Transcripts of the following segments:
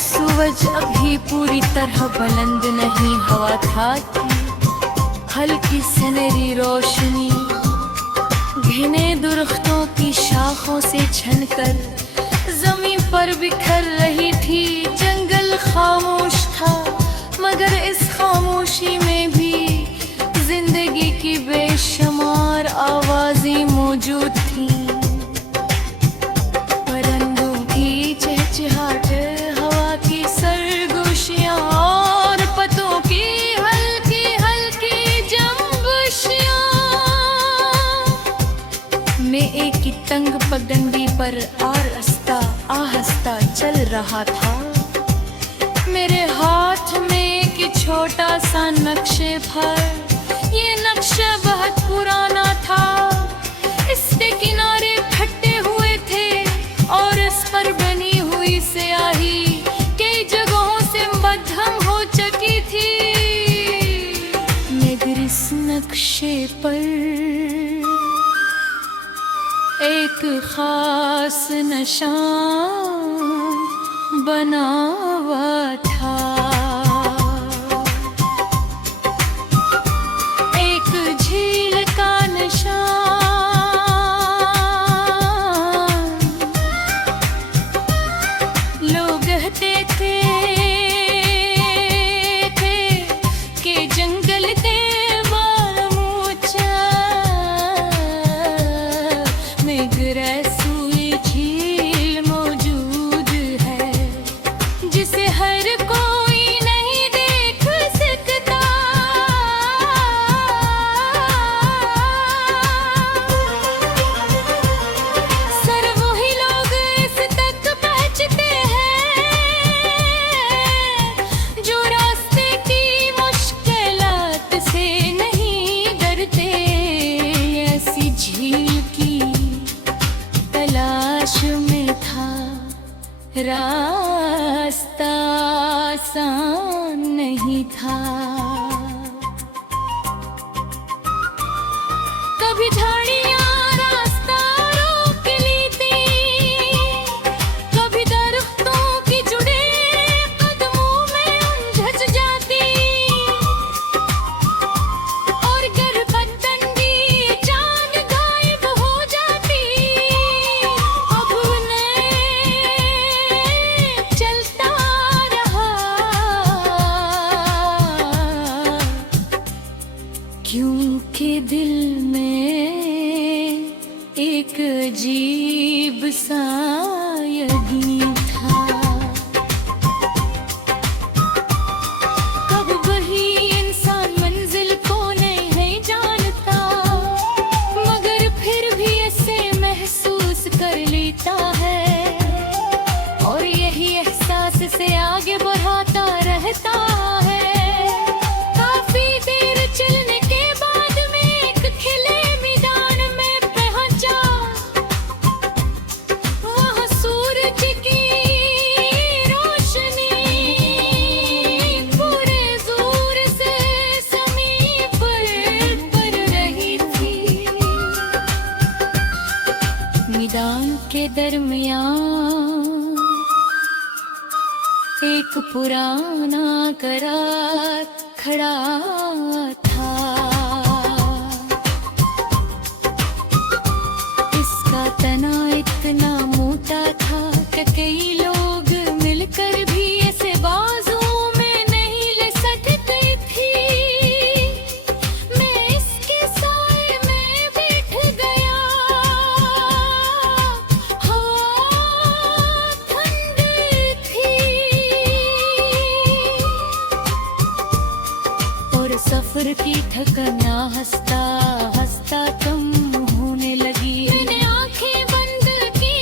सूरज अभी पूरी तरह बुलंद नहीं, हवा था हल्की सुनहरी रोशनी घने दरख्तों की शाखों से छनकर जमीन पर बिखर रही थी। जंगल खामोश था, मगर इस खामोशी में भी जिंदगी की बेशुमार आवाजें मौजूद थीं। परिंदों की चहचहाट, हवा की सरगोशियां और पत्तों की हल्की हल्की जंबशियां। मैं एक ही तंग पगडंडी पर आहिस्ता चल रहा था। मेरे हाथ में एक छोटा सा नक्शे पर, ये नक्शा बहुत पुराना था। इसके किनारे फटे हुए थे और इस पर बनी हुई स्याही कई जगहों से मध्यम हो चुकी थी। मगर इस नक्शे पर एक खास निशान बना हुआ था। एक झील का निशान। लोग कहते थे कि जंगल देवर ऊंचा, मगर ऐसी झील मौजूद है जिसे हर कोई नहीं देख सकता। सर वही लोग इस तक पहुंचते हैं जो रास्ते की मुश्किलात से नहीं डरते। ऐसी झील की तलाश में था, रास्ता आसान नहीं था। कभी झाड़ियां रास्ता रोक लेती, कभी दरख्तों के जुड़े कदमों में उलझ जाती, और गर पतंगी चांद गायब हो जाती। अब उन्हें चलता रहा, क्योंकि दिल में एक अजीब सा यकीन था। कब वही इंसान मंजिल को नहीं जानता, मगर फिर भी ऐसे महसूस कर लेता है, और यही एहसास से आगे बढ़ाता रहता है। काफी देर चलने के बाद मैं एक खिले मैदान में पहुंचा। वहाँ सूरज की रोशनी पूरे जोर से ज़मीन पर पड़ रही थी। मैदान के दरमियान एक पुराना करार खड़ा था। इसका तना इतना मोटा था कि कई लोग मिलकर भी ऐसे बाजुओं में नहीं ले सकते थे। मैं इसके साए में बैठ गया। हवा ठंडी थी और सफर की थकना हंसता हंसता कम होने लगी। मैंने आंखें बंद की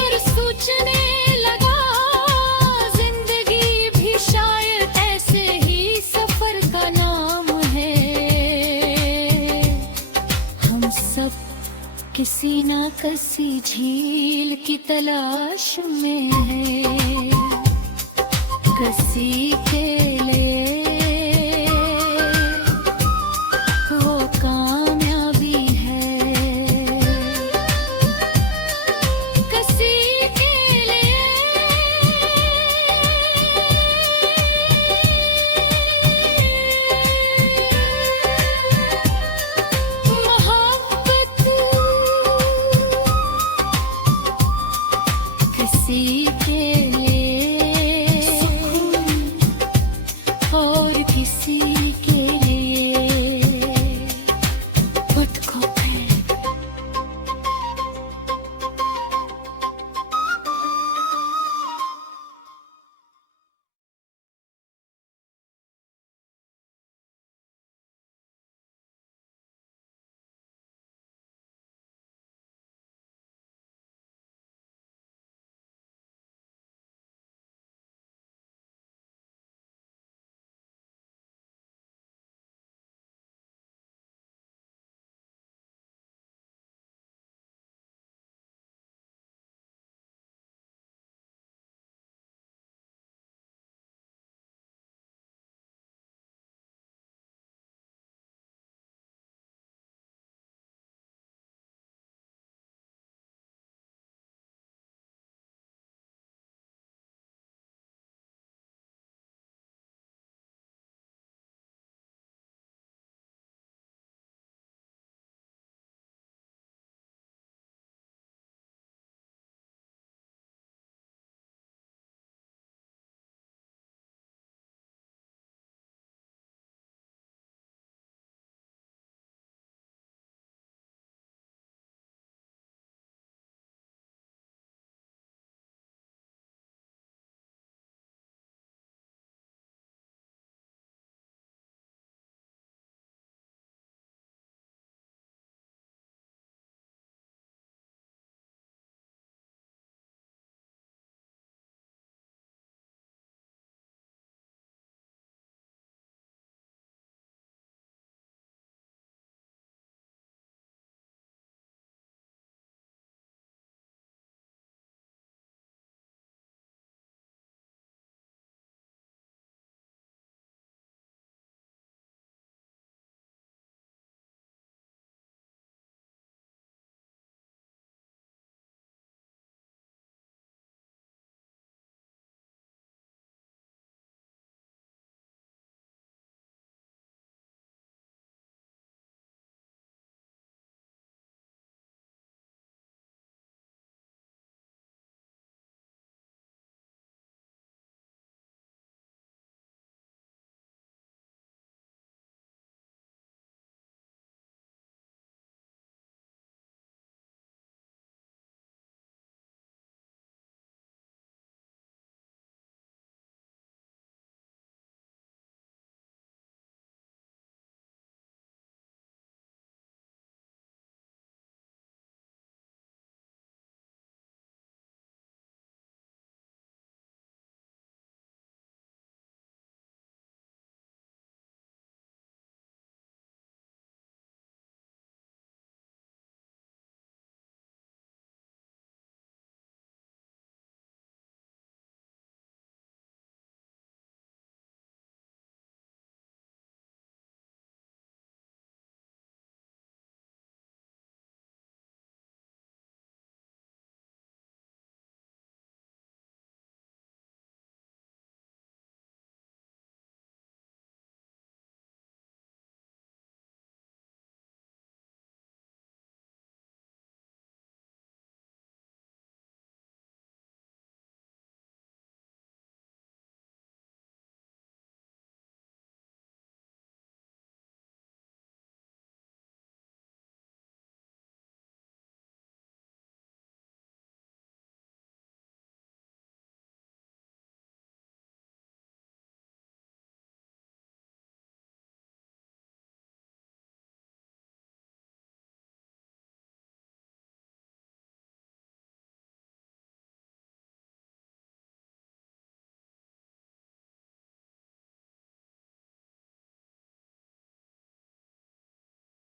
और सोचने लगा, जिंदगी भी शायद ऐसे ही सफर का नाम है। हम सब किसी न किसी झील की तलाश में है, किसी के